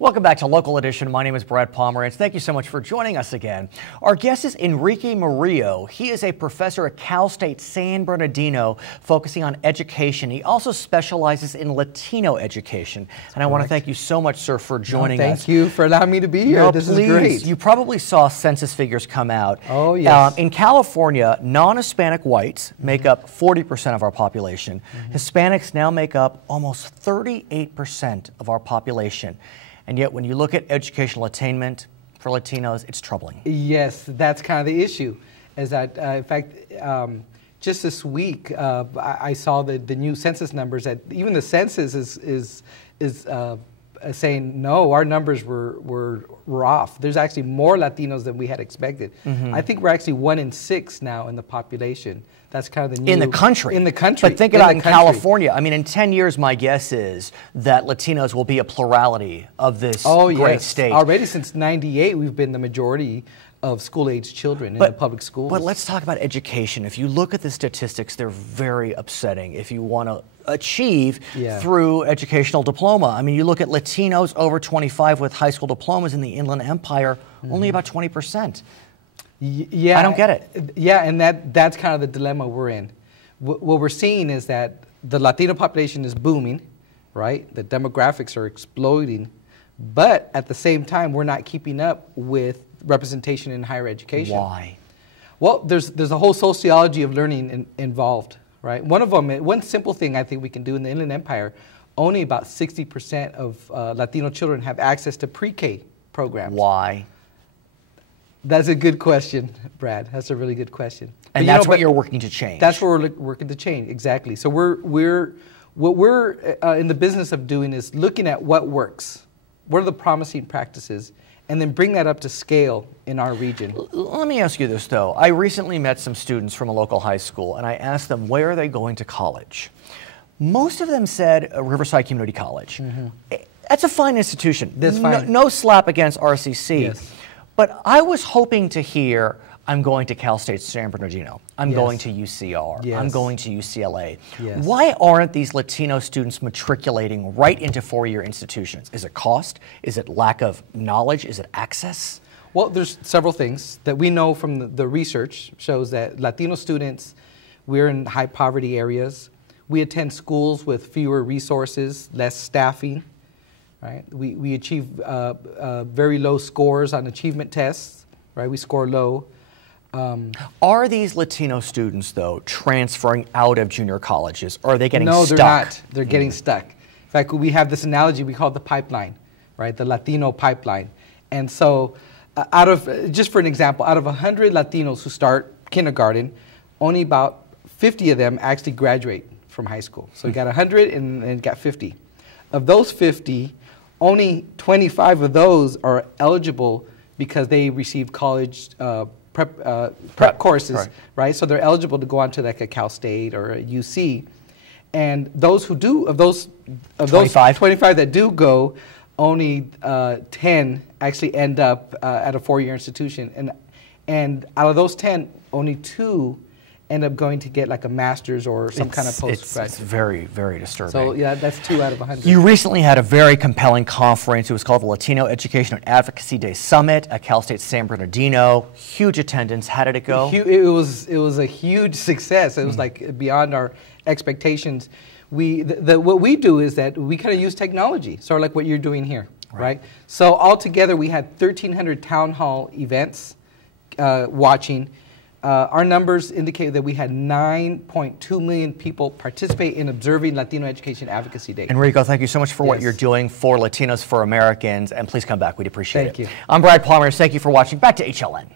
Welcome back to Local Edition. My name is Brad Pomerantz. Thank you so much for joining us again. Our guest is Enrique Murillo. He is a professor at Cal State San Bernardino focusing on education. He also specializes in Latino education. And I want to thank you so much, sir, for joining us. Thank you for allowing me to be here. This is great. You probably saw census figures come out. Oh, yes. In California, non-Hispanic whites make up 40% of our population. Hispanics now make up almost 38% of our population. And yet, when you look at educational attainment for Latinos, it's troubling. Yes, that's kind of the issue. Is that, in fact, just this week, I saw the new census numbers. That even the census is saying no, our numbers were off. There's actually more Latinos than we had expected. I think we're actually 1 in 6 now in the population. That's kind of the new... In the country. In the country. But think about in California. I mean, in 10 years, my guess is that Latinos will be a plurality of this great state. Already since '98, we've been the majority of school-age children in the public schools. But let's talk about education. If you look at the statistics, they're very upsetting. If you want to achieve through educational diploma. I mean, you look at Latinos over 25 with high school diplomas in the Inland Empire, only about 20%. Yeah, I don't get it. Yeah, and that's kind of the dilemma we're in. What we're seeing is that the Latino population is booming, right? The demographics are exploding, but at the same time, we're not keeping up with representation in higher education. Why? Well, there's a whole sociology of learning involved, right? One simple thing I think we can do in the Inland Empire, only about 60% of Latino children have access to pre-K programs. Why? That's a good question, Brad. That's a really good question. And that's what you're working to change. That's what we're working to change, exactly. So what we're in the business of doing is looking at what works, what are the promising practices, and then bring that up to scale in our region. Let me ask you this, though. I recently met some students from a local high school, and I asked them, where are they going to college? Most of them said Riverside Community College. That's a fine institution. That's fine. No slap against RCC. Yes. But I was hoping to hear, I'm going to Cal State San Bernardino. I'm going to UCR. I'm going to UCLA. Why aren't these Latino students matriculating right into four-year institutions? Is it cost? Is it lack of knowledge? Is it access? Well, there's several things that we know from the research shows that Latino students, we're in high poverty areas. We attend schools with fewer resources, less staffing. Right? We achieve very low scores on achievement tests. Right? We score low. Are these Latino students, though, transferring out of junior colleges, or are they getting stuck? No, they're not. They're getting stuck. In fact, we have this analogy we call the pipeline, right? The Latino pipeline. And so, just for an example, out of 100 Latinos who start kindergarten, only about 50 of them actually graduate from high school. So you got 100 and got 50. Of those 50, only 25 of those are eligible because they received college prep courses, right? So they're eligible to go on to like a Cal State or a UC. And those who do, of those 25 that do go, only 10 actually end up at a four-year institution. And out of those 10, only 2 end up going to get like a master's or some kind of postgraduate. It's very, very disturbing. So yeah, that's 2 out of 100. You recently had a very compelling conference. It was called the Latino Education and Advocacy Day Summit at Cal State San Bernardino. Huge attendance. How did it go? It was a huge success. It was like beyond our expectations. What we do is that we kind of use technology, sort of like what you're doing here, right? So altogether, we had 1,300 town hall events watching. Our numbers indicate that we had 9.2 million people participate in observing Latino Education Advocacy Day. Enrico, thank you so much for what you're doing for Latinos for Americans, and please come back. We'd appreciate it. Thank you. I'm Brad Pomerantz. Thank you for watching. Back to HLN.